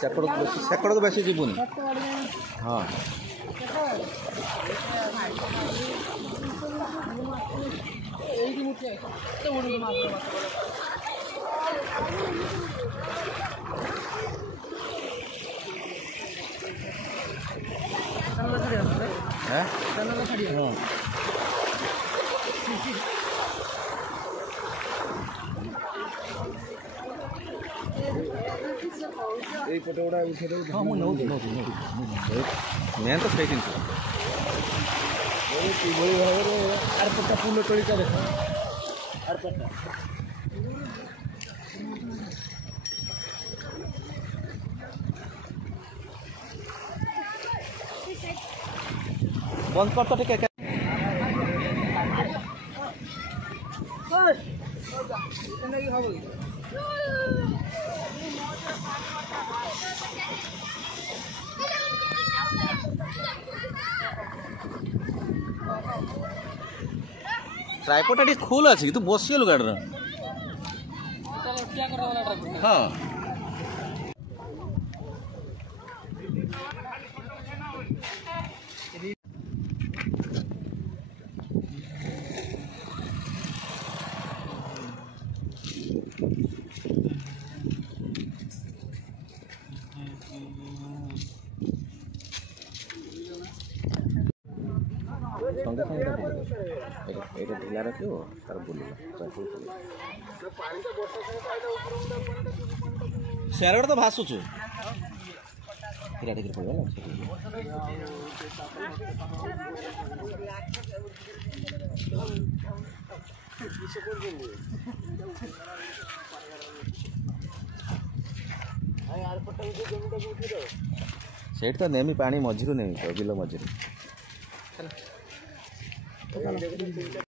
सेकड़ तो बेसी जीवनी हाँ मैं तो सही आरपटा फूल तोड़िका देख आरपटा बंद कर तो ठीक है ट्राइपॉड टी खोल अच्छी तू बस गलु गाड़ी हाँ संगे संगे ढिला रखियो तार बुलिला सेरगड़ तो भासुचु हिरा टिके पड़े सेठ तो नेमी पानी मझिरु नेमी बिल मझिरु